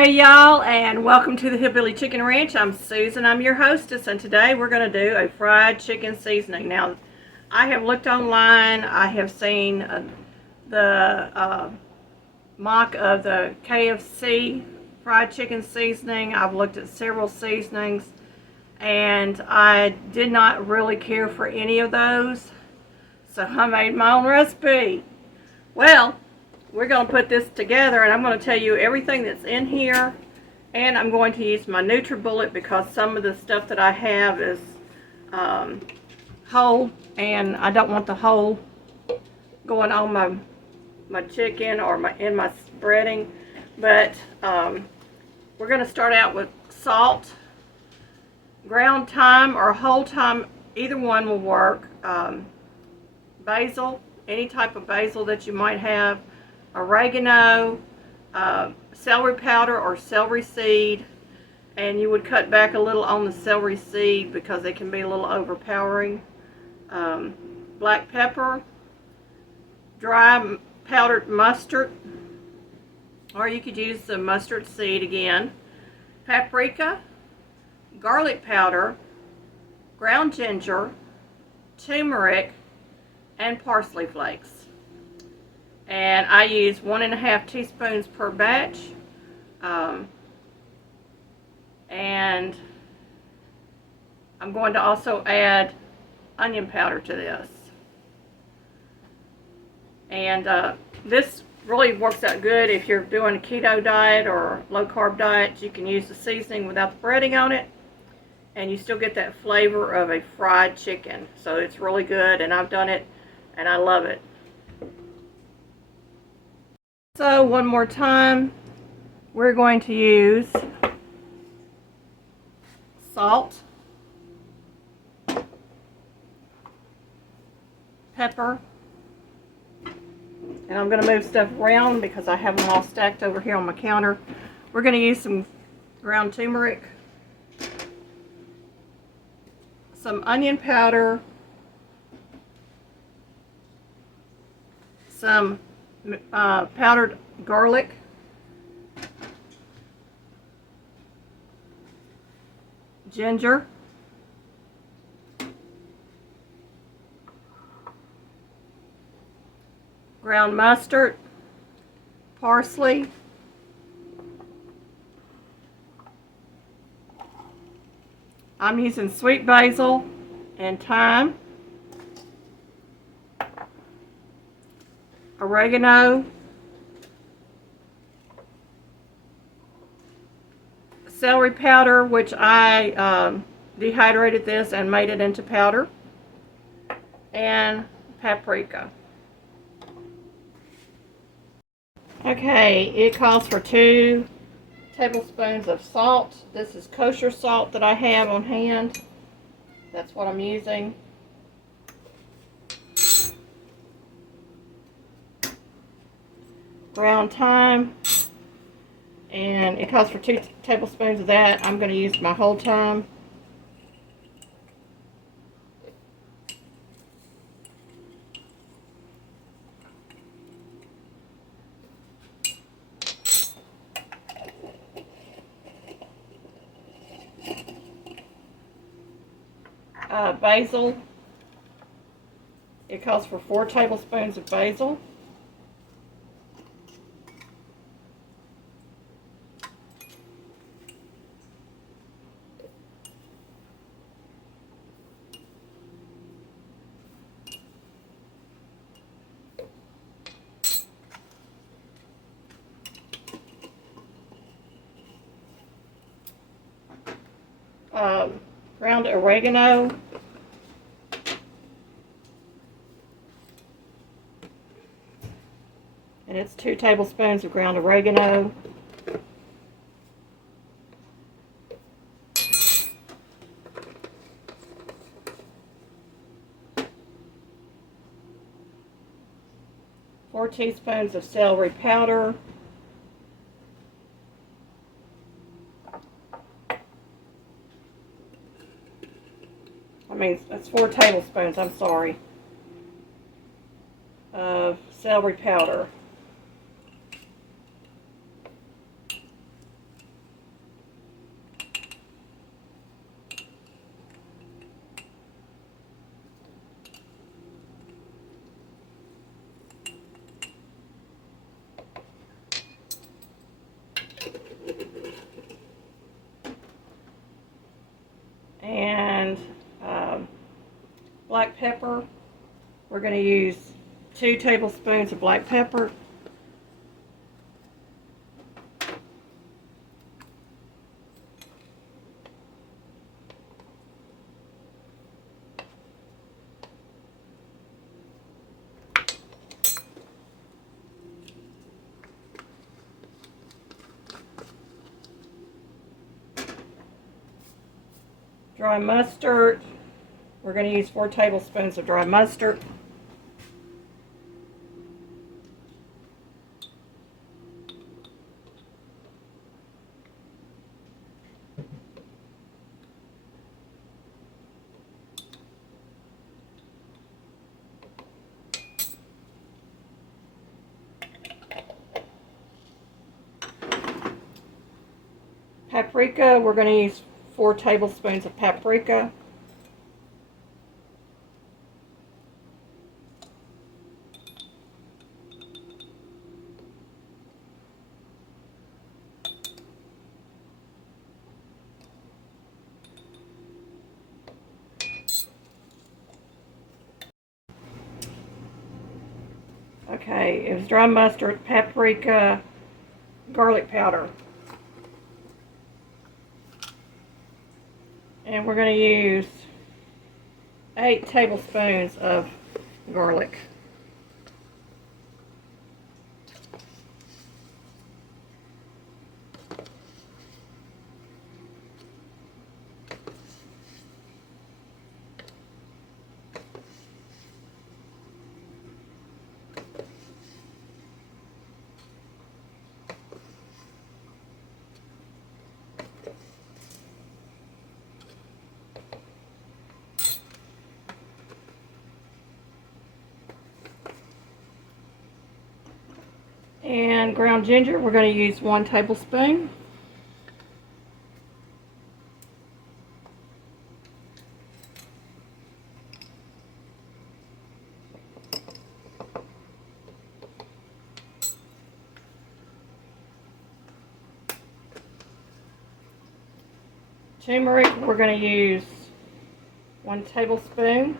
Hey y'all, and welcome to the Hillbilly Chicken Ranch. I'm Susan, I'm your hostess, and today we're going to do a fried chicken seasoning. Now, I have looked online, I have seen the mock of the KFC fried chicken seasoning. I've looked at several seasonings, and I did not really care for any of those, so I made my own recipe. Well, we're going to put this together, and I'm going to tell you everything that's in here, and I'm going to use my NutriBullet because some of the stuff that I have is whole, and I don't want the whole going on my chicken or in my breading. But we're going to start out with salt, ground thyme or whole thyme, either one will work, basil, any type of basil that you might have, oregano, celery powder or celery seed, and you would cut back a little on the celery seed because they can be a little overpowering. Black pepper, dry powdered mustard, or you could use the mustard seed again, paprika, garlic powder, ground ginger, turmeric, and parsley flakes. And I use 1.5 teaspoons per batch. And I'm going to also add onion powder to this. And this really works out good if you're doing a keto diet or low carb diet. You can use the seasoning without the breading on it, and you still get that flavor of a fried chicken. So it's really good, and I've done it and I love it. So one more time, we're going to use salt, pepper, and I'm going to move stuff around because I have them all stacked over here on my counter. We're going to use some ground turmeric, some onion powder, some powdered garlic, ginger, ground mustard, parsley, I'm using sweet basil and thyme, oregano, celery powder, which I dehydrated this and made it into powder, and paprika. Okay, it calls for 2 tablespoons of salt. This is kosher salt that I have on hand. That's what I'm using. Ground thyme, and it calls for 2 tablespoons of that. I'm going to use my whole thyme. Basil, it calls for 4 tablespoons of basil. Ground oregano, and it's 2 tablespoons of ground oregano. Four teaspoons of celery powder. That's 4 tablespoons, I'm sorry, of celery powder. And black pepper. We're going to use 2 tablespoons of black pepper. Dry mustard. We're going to use 4 tablespoons of dry mustard. Paprika, we're going to use 4 tablespoons of paprika. Okay, it was dry mustard, paprika, garlic powder. And we're going to use 8 tablespoons of garlic. And ground ginger, we're going to use 1 tablespoon. Turmeric, we're going to use 1 tablespoon.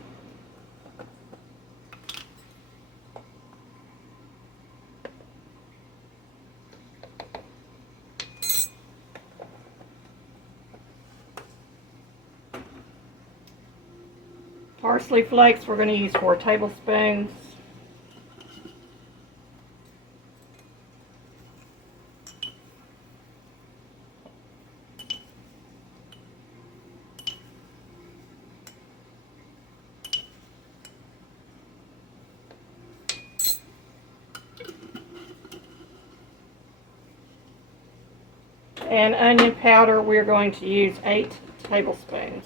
Parsley flakes, we're going to use 4 tablespoons. And onion powder, we're going to use 8 tablespoons.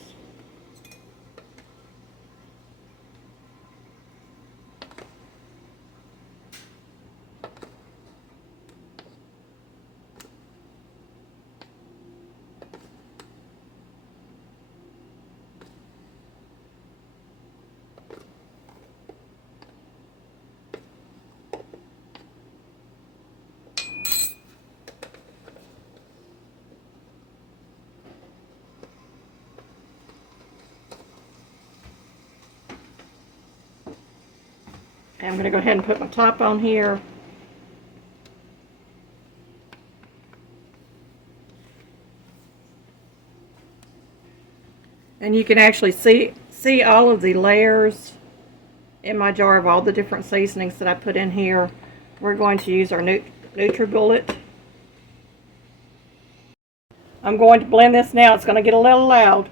I'm going to go ahead and put my top on here. And you can actually see all of the layers in my jar of all the different seasonings that I put in here. We're going to use our NutriBullet. I'm going to blend this now. It's going to get a little loud.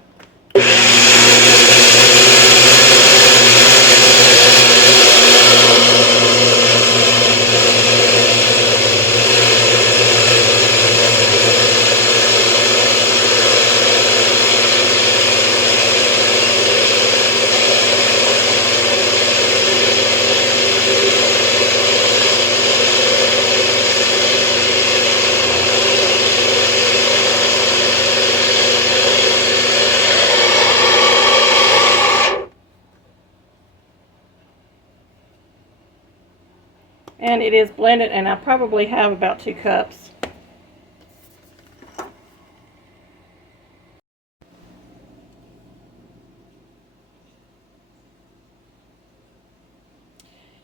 And it is blended, and I probably have about 2 cups.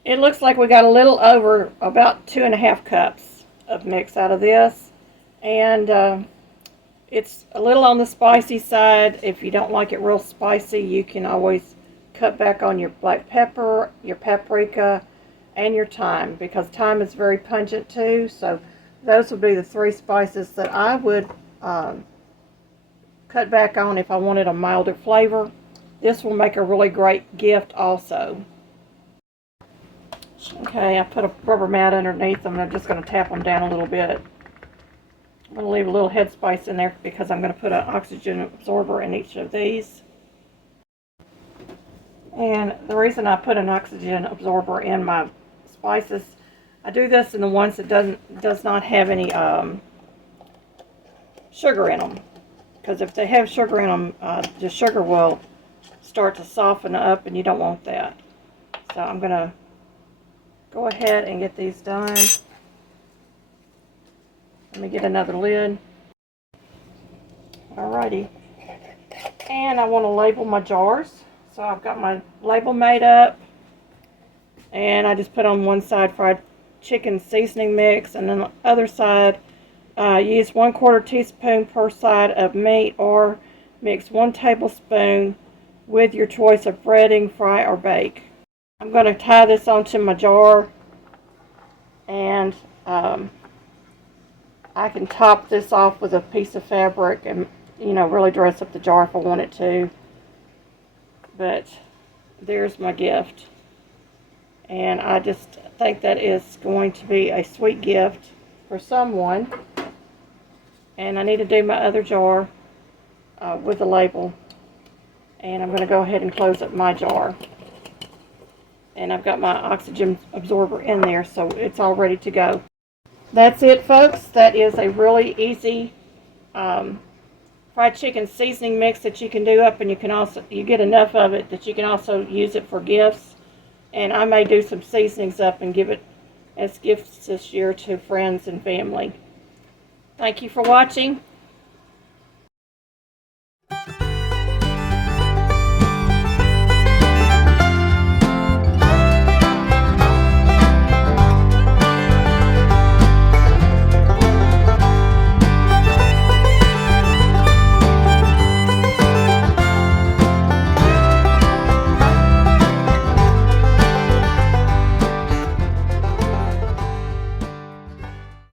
It looks like we got a little over about 2.5 cups of mix out of this. And it's a little on the spicy side. If you don't like it real spicy, you can always cut back on your black pepper, your paprika, and your thyme, because thyme is very pungent too. So those would be the 3 spices that I would cut back on if I wanted a milder flavor. This will make a really great gift also. Okay, I put a rubber mat underneath them. I'm just going to tap them down a little bit. I'm going to leave a little head spice in there because I'm going to put an oxygen absorber in each of these. And the reason I put an oxygen absorber in my spices, I do this in the ones that does not have any sugar in them. Because if they have sugar in them, the sugar will start to soften up, and you don't want that. So I'm going to go ahead and get these done. Let me get another lid. Alrighty. And I want to label my jars. So I've got my label made up. And I just put on one side fried chicken seasoning mix, and then the other side use 1/4 teaspoon per side of meat, or mix 1 tablespoon with your choice of breading, fry, or bake. I'm going to tie this onto my jar, and I can top this off with a piece of fabric and, you know, really dress up the jar if I wanted to. But there's my gift. And I just think that is going to be a sweet gift for someone. And I need to do my other jar with the label. And I'm going to go ahead and close up my jar. And I've got my oxygen absorber in there, so it's all ready to go. That's it, folks. That is a really easy fried chicken seasoning mix that you can do up, and you get enough of it that you can also use it for gifts. And I may do some seasonings up and give it as gifts this year to friends and family. Thank you for watching.